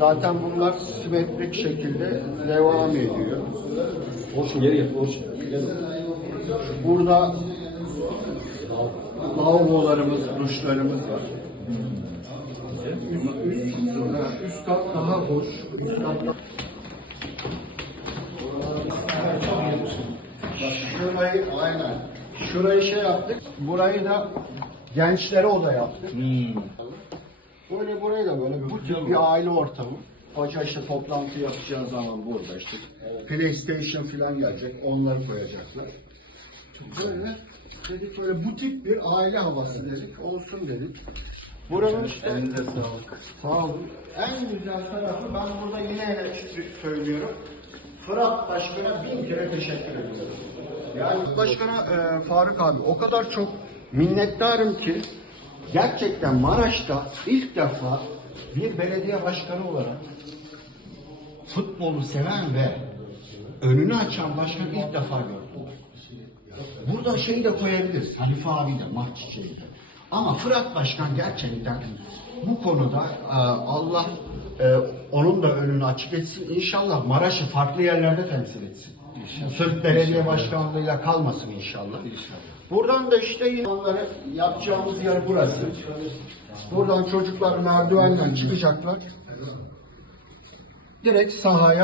Zaten bunlar simetrik şekilde devam ediyor. Geri gel. Orçun. Burada lavabolarımız, duşlarımız var. Üst, üst, üst kat daha hoş. Üst kat daha... Şurayı aynen. Şurayı şey yaptık. Burayı da gençlere oda yaptık. Böyle burayı da böyle bu tip bir aile ortamı. Hoca işte toplantı yapacağı zaman burada işte PlayStation falan gelecek. Onları koyacaklar. Böyle dedik böyle bu tip bir aile havası dedik. Olsun dedik. Buranın işte Elinize sağlık. Sağ olun. En güzel tarafı ben burada yine enerji söylüyorum. Fırat Başkan'a bin kere teşekkür ediyorum. Yani Başkan'a e, Faruk abi o kadar çok minnettarım ki gerçekten Maraş'ta ilk defa bir belediye başkanı olarak futbolu seven ve önünü açan başkan ilk defa gördüm. Burada şeyi de koyabiliriz. Halife abi de, maç çiçeği de. Ama Fırat Başkan gerçekten bu konuda e, Allah e, onun da önünü açık etsin. İnşallah Maraş'ı farklı yerlerde temsil etsin. Sırf belediye başkanlığıyla kalmasın inşallah. Buradan da işte yine onları yapacağımız yer burası. Buradan çocuklar merdivenle çıkacaklar. Direkt sahaya